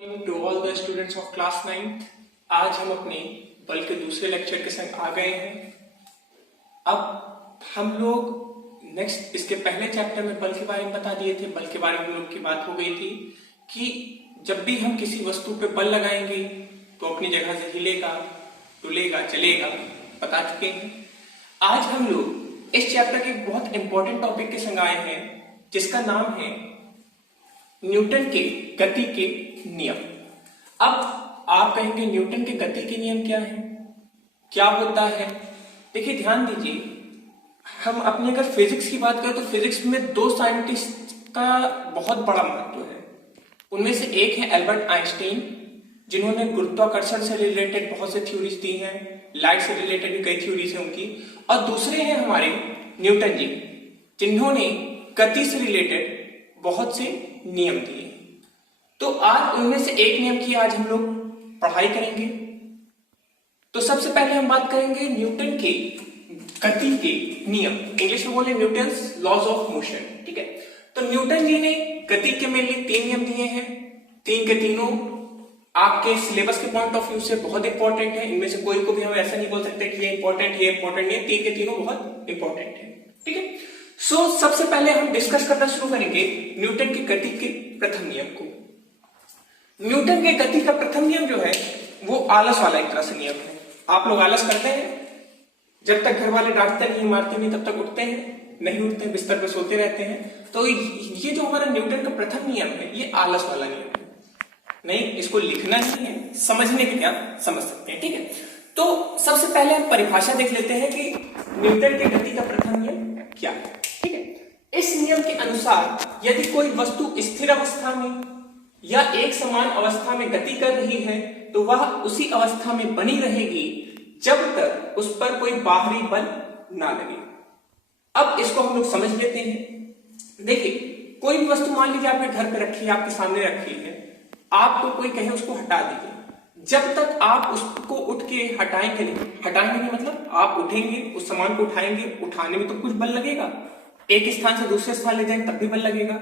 To all the students of class 9th, आज हम अपने बल के दूसरे लेक्चर के संग आ गए हैं। अब हम लोग नेक्स्ट इसके पहले चैप्टर में बल के बारे में बता दिए थे। बल के बारे में हम लोग की बात हो गई थी कि जब भी हम किसी वस्तु पे बल लगाएंगे तो अपनी जगह से हिलेगा, डुलेगा, चलेगा, बता चुके हैं। आज हम लोग इस चैप्टर के बहुत इंपॉर्टेंट टॉपिक के संग आए हैं जिसका नाम है न्यूटन के गति के नियम। अब आप कहेंगे न्यूटन के गति के नियम क्या है, क्या होता है? देखिए ध्यान दीजिए, हम अपने अगर फिजिक्स की बात करें तो फिजिक्स में दो साइंटिस्ट का बहुत बड़ा महत्व है। उनमें से एक है एल्बर्ट आइंस्टीन, जिन्होंने गुरुत्वाकर्षण से रिलेटेड बहुत से थ्योरीज दी हैं, लाइट से रिलेटेड भी कई थ्योरीज हैं उनकी। और दूसरे हैं हमारे न्यूटन जी, जिन्होंने गति से रिलेटेड बहुत से नियम दिए। तो आज उनमें से एक नियम की आज हम लोग पढ़ाई करेंगे। तो सबसे पहले हम बात करेंगे न्यूटन के गति के नियम, इंग्लिश में बोले न्यूटन्स लॉज ऑफ मोशन। ठीक है, तो न्यूटन जी ने गति के मेनली तीन नियम दिए हैं। तीन के तीनों आपके सिलेबस के पॉइंट ऑफ व्यू से बहुत इंपॉर्टेंट है। इनमें से कोई को भी हम ऐसा नहीं बोल सकते कि ये इंपॉर्टेंट नहीं है। तीन के तीनों बहुत इंपॉर्टेंट है। ठीक है, सो सबसे पहले हम डिस्कस करना शुरू करेंगे न्यूटन के गति के प्रथम नियम को। न्यूटन के गति का प्रथम नियम जो है वो आलस वाला एक तरह से नियम है। आप लोग आलस करते हैं, जब तक घर वाले डांटते नहीं, मारते नहीं, तब तक उठते हैं, नहीं उठते, बिस्तर पे सोते रहते हैं। तो ये जो हमारा न्यूटन का प्रथम नियम है ये आलस वाला नियम है। नहीं, इसको लिखना नहीं है, समझने के लिए आप समझ सकते हैं। ठीक है, तो सबसे पहले हम परिभाषा देख लेते हैं कि न्यूटन के गति का प्रथम नियम क्या है। ठीक है, इस नियम के अनुसार यदि कोई वस्तु स्थिर अवस्था में या एक समान अवस्था में गति कर रही है तो वह उसी अवस्था में बनी रहेगी जब तक उस पर कोई बाहरी बल ना लगे। अब इसको हम लोग समझ लेते हैं। देखिए, कोई भी वस्तु मान लीजिए आपके घर पे रखी है, आपके सामने रखी है, आपको कोई कहे उसको हटा दीजिए, जब तक आप उसको उठ के हटाएंगे नहीं मतलब आप उठेंगे, उस सामान को उठाएंगे, उठाने में तो कुछ बल लगेगा, एक स्थान से दूसरे स्थान ले जाएंगे तब भी बल लगेगा।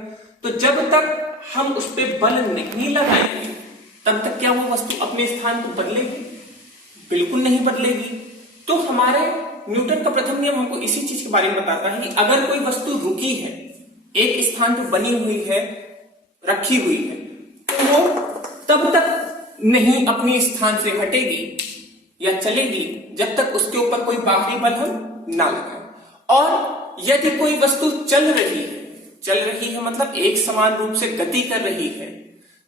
तो जब तक हम उस पर बल नहीं लगाएंगे तब तक क्या वो वस्तु अपने स्थान को बदलेगी? बिल्कुल नहीं बदलेगी। तो हमारे न्यूटन का प्रथम नियम हमको इसी चीज के बारे में बताता है कि अगर कोई वस्तु रुकी है, एक स्थान पर बनी हुई है, रखी हुई है, तो वो तब तक नहीं अपने स्थान से हटेगी या चलेगी जब तक उसके ऊपर कोई बाहरी बल हम ना लगाए। और यदि कोई वस्तु चल रही है मतलब एक समान रूप से गति कर रही है,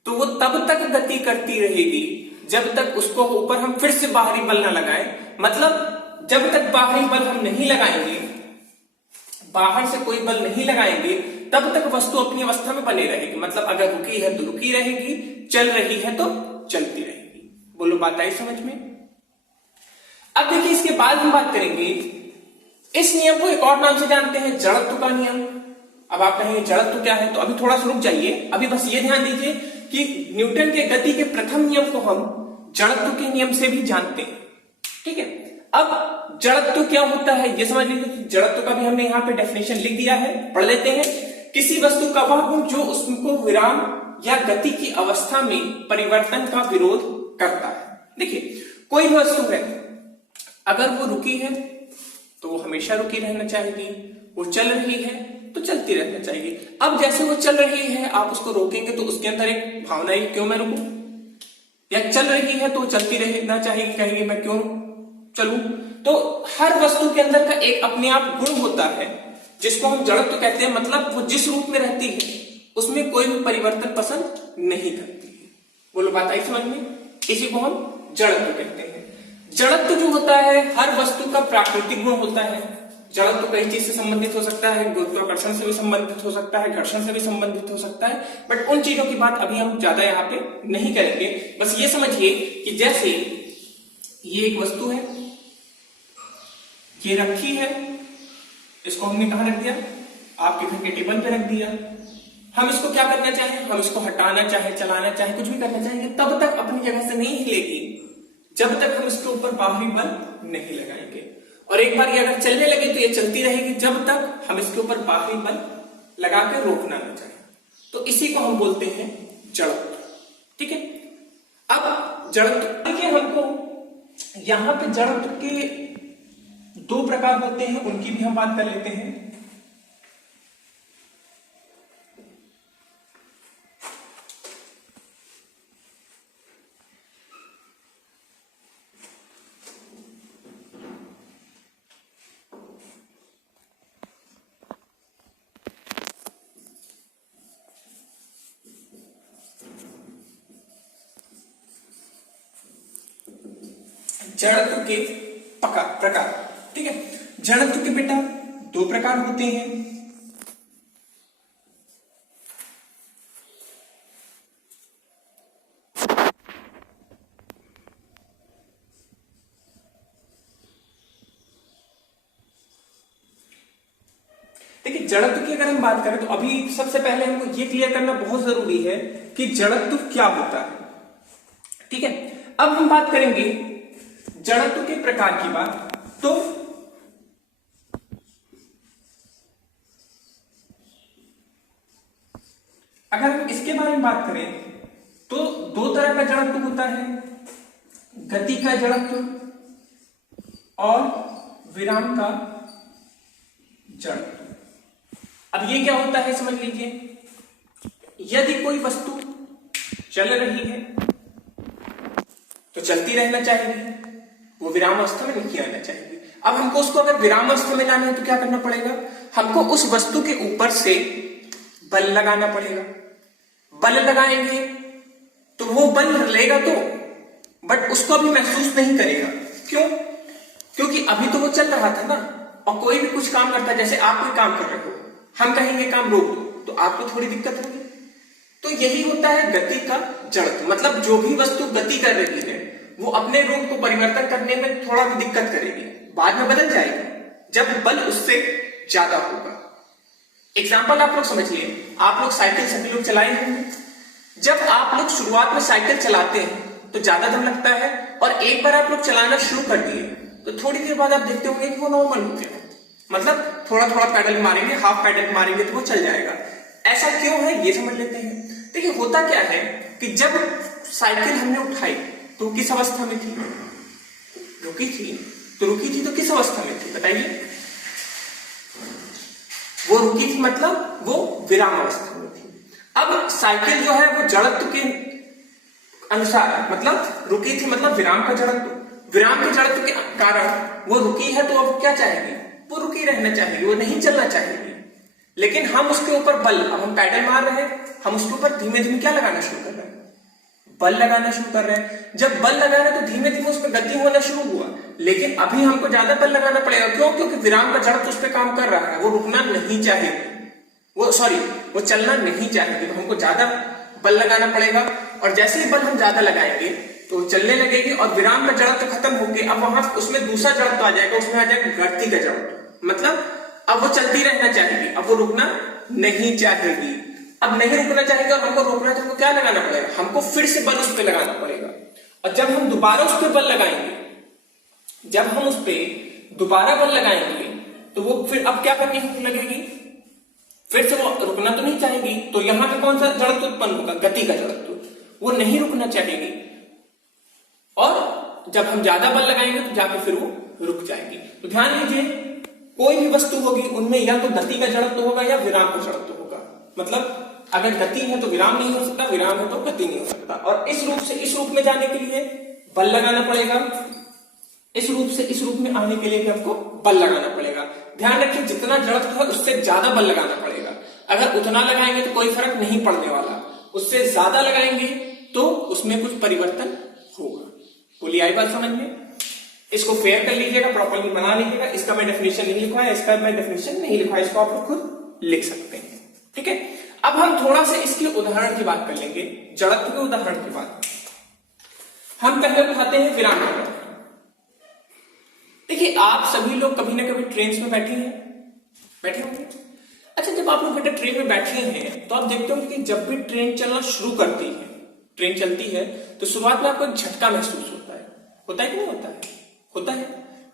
तो वो तब तक गति करती रहेगी जब तक उसको ऊपर हम फिर से बाहरी बल ना लगाए। मतलब जब तक बाहरी बल हम नहीं लगाएंगे, बाहर से कोई बल नहीं लगाएंगे, तब तक वस्तु अपनी अवस्था में बने रहेगी। मतलब अगर रुकी है तो रुकी रहेगी, चल रही है तो चलती रहेगी। बोलो, बात आई समझ में? अब देखिए, इसके बाद हम बात करेंगे, इस नियम को एक और नाम से जानते हैं, जड़त्व का नियम। अब आप कहेंगे जड़त्व क्या है, तो अभी थोड़ा सा रुक जाइए। अभी बस ये ध्यान दीजिए कि न्यूटन के गति के प्रथम नियम को हम जड़त्व के नियम से भी जानते हैं। ठीक है, अब जड़त्व क्या होता है ये समझ लीजिए। जड़त्व का भी हमने यहाँ पे डेफिनेशन लिख दिया है, पढ़ लेते हैं। किसी वस्तु का वह गुण जो उसको विराम या गति की अवस्था में परिवर्तन का विरोध करता है। देखिए, कोई भी वस्तु है, अगर वो रुकी है तो वो हमेशा रुकी रहना चाहिए, वो चल रही है तो चलती रहना चाहिए। अब जैसे वो चल रही है, आप उसको रोकेंगे तो उसके अंदर एक भावना है क्यों मैं रुकूं, या चल रही है तो चलती रहना चाहिए, कहेंगे मैं क्यों चलूं। तो हर वस्तु के अंदर का एक अपने आप गुण होता है जिसको हम जड़त्व कहते हैं। मतलब वो जिस रूप में रहती है उसमें कोई भी परिवर्तन पसंद नहीं करती है। बोलो, बात आई समझ में? इसी को हम जड़त्व कहते हैं। जड़त्व जो होता है हर वस्तु का प्राकृतिक गुण होता है। जड़त्व कई चीज से संबंधित हो सकता है, गुरुत्वाकर्षण से भी संबंधित हो सकता है, घर्षण से भी संबंधित हो सकता है, बट उन चीजों की बात अभी हम ज्यादा यहाँ पे नहीं करेंगे। बस ये समझिए कि जैसे ये एक वस्तु है, ये रखी है, इसको हमने कहां रख दिया? आपके घर के टेबल पे रख दिया। हम इसको क्या करना चाहें, हम इसको हटाना चाहे, चलाना चाहे, कुछ भी करना चाहेंगे, तब तक अपनी जगह से नहीं हिलेगी जब तक हम इसके ऊपर बाहरी बल नहीं लगाएंगे। और एक बार ये अगर चलने लगे तो ये चलती रहेगी जब तक हम इसके ऊपर बाहरी बल लगा के रोकना ना चाहे। तो इसी को हम बोलते हैं जड़त्व। ठीक है, जड़त्व, देखिए हमको यहां पे जड़त्व के दो प्रकार होते हैं, उनकी भी हम बात कर लेते हैं। जड़त्व के प्रकार, ठीक है। जड़त्व के बेटा दो प्रकार होते हैं। देखिए जड़त्व की अगर हम बात करें तो अभी सबसे पहले हमको ये क्लियर करना बहुत जरूरी है कि जड़त्व क्या होता है, ठीक है। अब हम बात करेंगे जड़त्व के प्रकार की बात, तो अगर हम इसके बारे में बात करें तो दो तरह का जड़त्व होता है, गति का जड़त्व और विराम का जड़त्व। अब ये क्या होता है समझ लीजिए, यदि कोई वस्तु चल रही है तो चलती रहना चाहिए, वो विराम अवस्था में नहीं आना चाहिए। अब हमको उसको अगर विराम अवस्था में लाना है तो क्या करना पड़ेगा, हमको उस वस्तु के ऊपर से बल लगाना पड़ेगा। बल लगाएंगे तो वो बल लेगा तो, बट उसको अभी महसूस नहीं करेगा। क्यों? क्योंकि अभी तो वो चल रहा था ना। और कोई भी कुछ काम करता है, जैसे आप कोई काम कर रहे हो, हम कहेंगे काम रोक दो तो आपको थोड़ी दिक्कत होगी। तो यही होता है गति का जड़त्व, मतलब जो भी वस्तु गति कर रही है वो अपने रूप को परिवर्तन करने में थोड़ा भी दिक्कत करेगी, बाद में बदल जाएगी जब बल उससे ज्यादा होगा। एग्जाम्पल आप लोग समझिए, आप लोग साइकिल सभी लोग चलाए होंगे। जब आप लोग शुरुआत में साइकिल चलाते हैं तो ज्यादा दम लगता है, और एक बार आप लोग चलाना शुरू कर दिए तो थोड़ी देर बाद आप देखते होंगे कि वो नॉर्मल हो गया, मतलब थोड़ा थोड़ा पैडल मारेंगे, हाफ पैडल मारेंगे तो वो चल जाएगा। ऐसा क्यों है ये समझ लेते हैं। देखिए होता क्या है कि जब साइकिल हमने उठाई तो किस अवस्था में थी, रुकी थी तो किस अवस्था में थी बताइए। वो रुकी थी मतलब वो विराम अवस्था में थी। अब साइकिल जो है वो जड़त्व के अनुसार, मतलब रुकी थी मतलब विराम का जड़त्व, विराम के जड़त्व के कारण वो रुकी है तो अब क्या चाहेगी, वो रुकी रहना चाहिए, वो नहीं चलना चाहिए। लेकिन हम उसके ऊपर बल, अब हम पैडल मार रहे हैं, हम उसके ऊपर धीमे धीमे क्या लगाना शुरू कर रहे हैं, बल लगाना शुरू कर रहे हैं। जब बल लगा रहे हैं तो धीमे धीमे उस पर गति होना शुरू हुआ, लेकिन अभी हमको ज्यादा बल लगाना पड़ेगा। क्यों? क्योंकि विराम का जड़त्व उस पर काम कर रहा है, वो रुकना नहीं चाहिए, वो चलना नहीं चाहिए, तो हमको ज्यादा बल लगाना पड़ेगा। और जैसे ही बल हम ज्यादा लगाएंगे तो चलने लगेगी, और विराम का जड़त्व खत्म होकर अब वहां उसमें दूसरा जड़त्व आ जाएगा, उसमें आ जाएगा गति का जड़त्व, मतलब अब वो चलती रहना चाहिए, अब वो रुकना नहीं चाहेगी। अब नहीं रुकना चाहेगा और हमको रोकना है तो हमको क्या लगाना पड़ेगा, हमको फिर से बल उस पर लगाना पड़ेगा। और जब हम दोबारा उस पर बल लगाएंगे, जब हम उस पर दोबारा बल लगाएंगे तो वो फिर अब क्या करने लगेगी, फिर से वो रुकना तो नहीं चाहेगी। तो यहां पे कौन सा जड़त्व उत्पन्न होगा, गति का जड़त्व, वो नहीं रुकना चाहेगी। और जब हम ज्यादा बल लगाएंगे तो जाके फिर वो रुक जाएगी। तो ध्यान लीजिए, कोई भी वस्तु होगी उनमें या तो गति का जड़त्व होगा या विराम का जड़त्व होगा। मतलब अगर गति है तो विराम नहीं हो सकता, विराम है तो गति नहीं हो सकता। और इस रूप से इस रूप में जाने के लिए बल लगाना पड़ेगा, इस रूप से इस रूप में आने के लिए भी आपको बल लगाना पड़ेगा। ध्यान रखिए, जितना जड़त्व है उससे ज्यादा बल लगाना पड़ेगा। अगर उतना लगाएंगे तो कोई फर्क नहीं पड़ने वाला, उससे ज्यादा लगाएंगे तो उसमें कुछ परिवर्तन होगा। बोलिए आई बात समझ में? इसको फेयर कर लीजिएगा, प्रॉपर्ली बना लीजिएगा। इसका मैं डेफिनेशन नहीं लिखा है, इसका मैं डेफिनेशन नहीं लिखा है, इसको आप लोग खुद लिख सकते हैं, ठीक है। अब हम थोड़ा सा इसके उदाहरण की बात कर लेंगे। जड़त्व के उदाहरण के बाद हम पहले उठाते हैं विराम का जड़त्व। देखिए आप सभी लोग कभी ना कभी ट्रेन में बैठे होंगे। अच्छा, जब आप लोग बेटा ट्रेन में बैठे हैं तो आप देखते होंगे कि जब भी ट्रेन चलना शुरू करती है, ट्रेन चलती है तो शुरुआत में आपको एक झटका महसूस होता है कि नहीं होता है? होता है।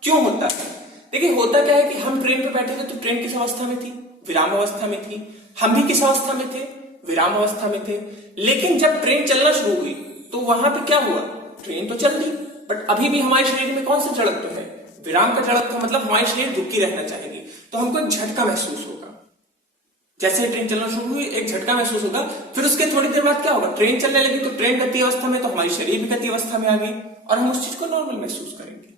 क्यों होता है? देखिए होता क्या है कि हम ट्रेन पे बैठे थे तो ट्रेन किस अवस्था में थी, विराम अवस्था में थी। हम भी किस अवस्था में थे, विराम अवस्था में थे। लेकिन जब ट्रेन चलना शुरू हुई तो वहां पे क्या हुआ, ट्रेन तो चल दी, बट अभी भी हमारे शरीर में कौन सा जड़त्व है? विराम का जड़त्व, मतलब हमारे शरीर रुकी रहना चाहेगी, तो हमको एक झटका महसूस होगा। जैसे ट्रेन चलना शुरू हुई एक झटका महसूस होगा, फिर उसके थोड़ी देर बाद क्या होगा? ट्रेन चलने लगी, तो ट्रेन गति अवस्था में, तो हमारी शरीर भी गति अवस्था में आ गई और हम उस चीज को नॉर्मल महसूस करेंगे।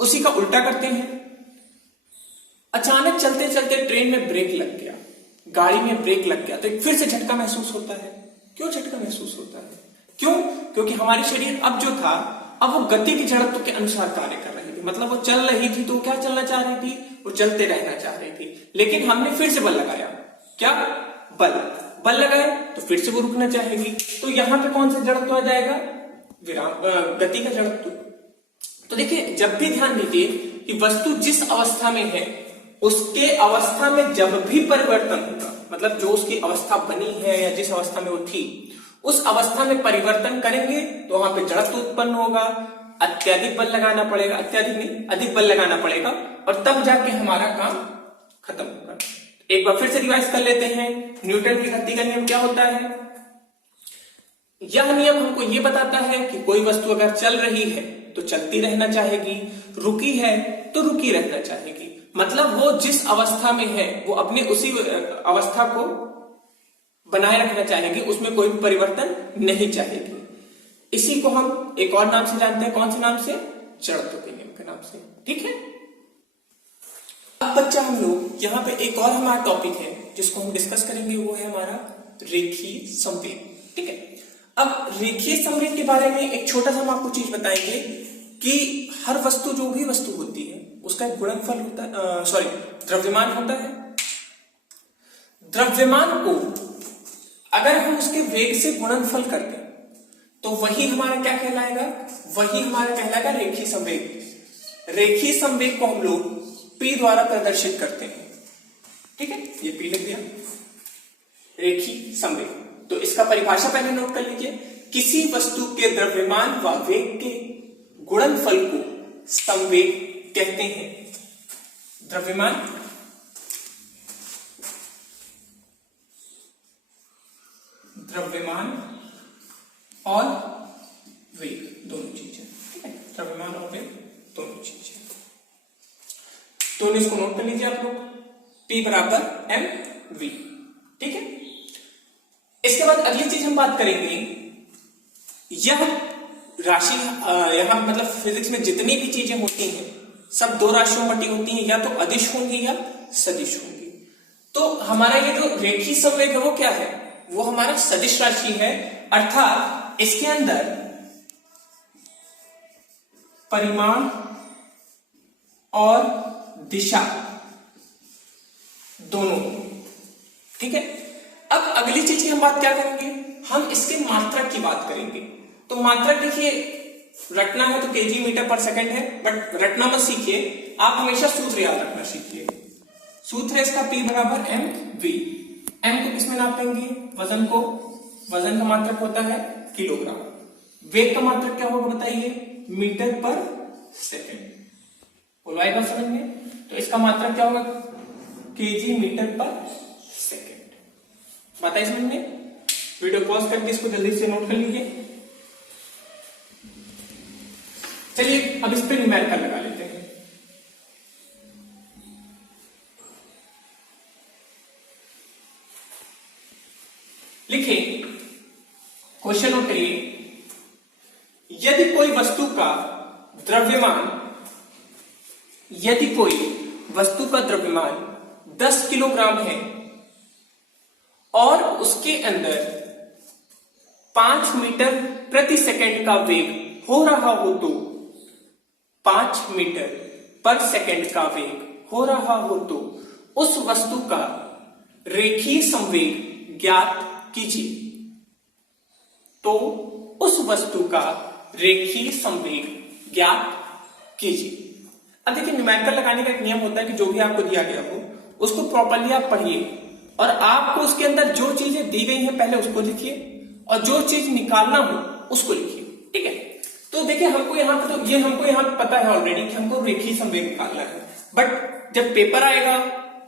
उसी का उल्टा करते हैं। अचानक चलते चलते ट्रेन में ब्रेक लग गया, गाड़ी में ब्रेक लग गया, तो एक फिर से झटका महसूस होता है। क्यों झटका महसूस होता है? क्यों? क्योंकि हमारी शरीर अब जो था, अब वो गति की जड़त्व के अनुसार कार्य कर रही थी। मतलब वो चल रही थी तो क्या चलना चाह रही थी? वो चलते रहना चाह रही थी, लेकिन हमने फिर से बल लगाया। क्या? बल लगाए तो फिर से वो रुकना चाहेगी। तो यहां पे कौन सा जड़त्व आ जाएगा? विराम, गति का जड़त्व। तो देखिए, जब भी ध्यान दीजिए कि वस्तु जिस अवस्था में है उसके अवस्था में जब भी परिवर्तन होगा, मतलब जो उसकी अवस्था बनी है या जिस अवस्था में वो थी उस अवस्था में परिवर्तन करेंगे तो वहां पे जड़त्व उत्पन्न होगा, अत्यधिक बल लगाना पड़ेगा, अत्यधिक नहीं अधिक बल लगाना पड़ेगा, और तब जाके हमारा काम खत्म होगा। एक बार फिर से रिवाइज कर लेते हैं। न्यूटन की गति का नियम क्या होता है? यह नियम हमको यह बताता है कि कोई वस्तु अगर चल रही है तो चलती रहना चाहेगी, रुकी है तो रुकी रहना चाहेगी। मतलब वो जिस अवस्था में है वो अपने उसी अवस्था को बनाए रखना चाहेगी, उसमें कोई परिवर्तन नहीं चाहेगी। इसी को हम एक और नाम से जानते हैं। कौन से नाम से? जड़त्व के नियम के नाम से। ठीक है। अब बच्चा, हम लोग यहाँ पे एक और हमारा टॉपिक है जिसको हम डिस्कस करेंगे, वो है हमारा रेखीय संवेग। ठीक है। अब रेखीय संवेग के बारे में एक छोटा सा हम आपको चीज बताएंगे कि हर वस्तु, जो भी वस्तु होती है उसका एक गुणनफल होता है, द्रव्यमान होता है। द्रव्यमान को अगर हम उसके वेग से गुणनफल कर दें तो वही हमारा क्या कहलाएगा? वही हमारा कहलाएगा रेखीय संवेग। रेखीय संवेग को हम लोग P द्वारा प्रदर्शित करते हैं। ठीक है, ये P लिख दिया, रेखीय संवेग। तो इसका परिभाषा पहले नोट कर लीजिए। किसी वस्तु के द्रव्यमान व वेग के गुणनफल को संवेग कहते हैं। द्रव्यमान और वेग दोनों चीजें। ठीक है, द्रव्यमान और वेग दोनों चीजें। तो इसको नोट कर लीजिए आप लोग, P बराबर mv। ठीक है। इसके बाद अगली चीज हम बात करेंगे, यह राशि यहां मतलब फिजिक्स में जितनी भी चीजें होती हैं सब दो राशियों में बटी होती हैं, या तो अदिश होंगी या सदिश होंगी। तो हमारा ये जो रेखीय संवेग है वो क्या है? वो हमारा सदिश राशि है, अर्थात इसके अंदर परिमाण और दिशा दोनों। ठीक है। अब अगली चीज की हम बात क्या करेंगे? हम इसके मात्रक की बात करेंगे। तो मात्रक देखिए, रटना है तो केजी मीटर पर सेकंड है, बट रटना मत सीखिए, आप हमेशा सूत्र याद रखना सीखिए। सूत्र है इसका P बराबर mv। m को किसमें नापेंगे? वजन को। वजन का मात्रक होता है किलोग्राम। वेग का मात्रक क्या होगा बताइए? मीटर पर सेकंड। बोलो आएगा समझ में? तो इसका मात्रक क्या होगा? केजी मीटर पर सेकंड। बताइए समझ में? वीडियो पॉज करके इसको जल्दी से नोट कर लीजिए। चलिए अब इस पे न्यूमेरिकल लगा लेते हैं। लिखिए, क्वेश्चन नोट करिए। यदि कोई वस्तु का द्रव्यमान 10 किलोग्राम है और उसके अंदर 5 मीटर प्रति सेकंड का वेग हो रहा हो, तो 5 मीटर पर सेकंड का वेग हो रहा हो तो उस वस्तु का रेखीय संवेग ज्ञात कीजिए। तो उस वस्तु का रेखीय संवेग ज्ञात कीजिए। अब देखिए, न्यूमेरिकल लगाने का एक नियम होता है कि जो भी आपको दिया गया हो उसको प्रॉपर्ली आप पढ़िए, और आपको उसके अंदर जो चीजें दी गई हैं पहले उसको लिखिए, और जो चीज निकालना हो उसको लिखिए। ठीक है। तो देखिए, हमको यहाँ पर तो ये हमको यहाँ पता है ऑलरेडी कि हमको रेखीय संवेग निकालना है, बट जब पेपर आएगा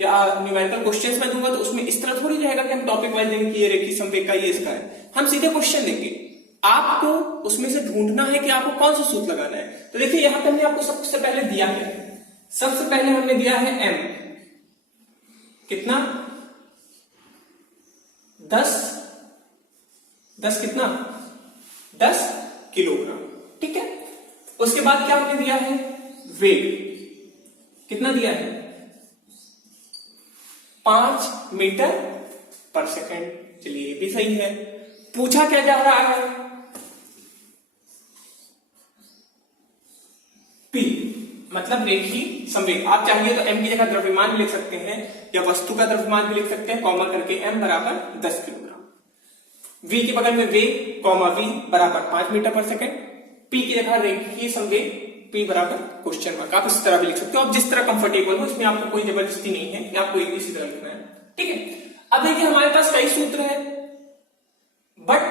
या न्यूमेरिकल क्वेश्चंस में दूंगा तो उसमें इस तरह थोड़ी रहेगा कि हम टॉपिक वाइज देंगे कि ये रेखीय संवेग का ये इसका है। हम सीधे क्वेश्चन देंगे, आपको उसमें से ढूंढना है कि आपको कौन सा सूत्र लगाना है। तो देखिए यहां पर हमने आपको सबसे पहले दिया है, सबसे पहले हमने दिया है m, कितना 10 कितना 10 किलोग्राम, ठीक है। उसके बाद क्या हमने दिया है, वेग कितना दिया है 5 मीटर पर सेकंड। चलिए ये भी सही है। पूछा क्या जा रहा है, P मतलब रेखीय संवेग। आप चाहिए तो m की जगह द्रव्यमान भी लिख सकते हैं या वस्तु का द्रव्यमान भी लिख सकते हैं, कॉमा करके m बराबर 10 किलोग्राम। v के बगल में वेग कॉमा v बराबर 5 मीटर पर सेकंड। p की जगह रेखीय संवेग p बराबर क्वेश्चन मार्क। आप इस तरह भी लिख सकते हो, आप जिस तरह कंफर्टेबल हो, इसमें आपको कोई जबरदस्ती नहीं है कि आपको इसी तरह लिखना है, ठीक है। अब देखिए हमारे पास कई सूत्र है, बट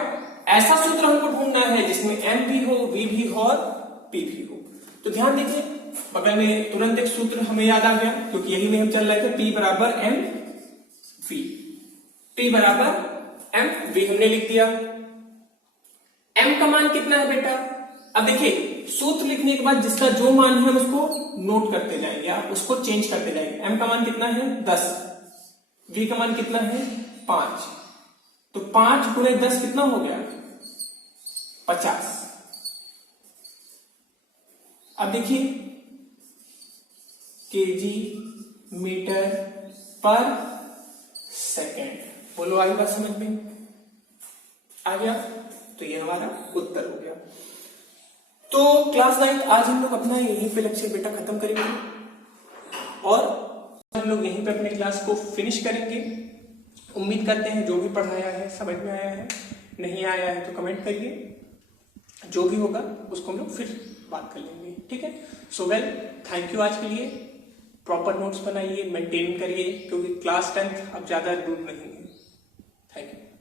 ऐसा सूत्र हमको ढूंढना है जिसमें m भी हो, v भी हो और p भी हो। तो ध्यान दीजिए बगल में तुरंत एक सूत्र हमें याद आ गया, क्योंकि यही में हम चल रहे थे, p बराबर m v, p बराबर m v हमने लिख दिया। m का मान कितना है बेटा, अब देखिए सूत्र लिखने के बाद जिसका जो मान है हम उसको नोट करते जाएंगे, आप उसको चेंज करते जाएंगे। m का मान कितना है 10, v का मान कितना है 5, तो 5 गुणे 10 कितना हो गया 50। अब देखिए केजी मीटर पर सेकेंड, बोलो आई बात समझ में आ गया, तो ये हमारा उत्तर हो गया। तो क्लास 9 आज हम लोग अपना यहीं पे लेक्चर बेटा खत्म करेंगे और हम लोग यहीं पे अपने क्लास को फिनिश करेंगे। उम्मीद करते हैं जो भी पढ़ाया है समझ में आया है, नहीं आया है तो कमेंट करिए, जो भी होगा उसको हम लोग फिर बात कर लेंगे, ठीक है। सो वेल, थैंक यू आज के लिए। प्रॉपर नोट्स बनाइए, मेंटेन करिए, क्योंकि क्लास 10 अब ज्यादा दूर नहीं है। Thank you.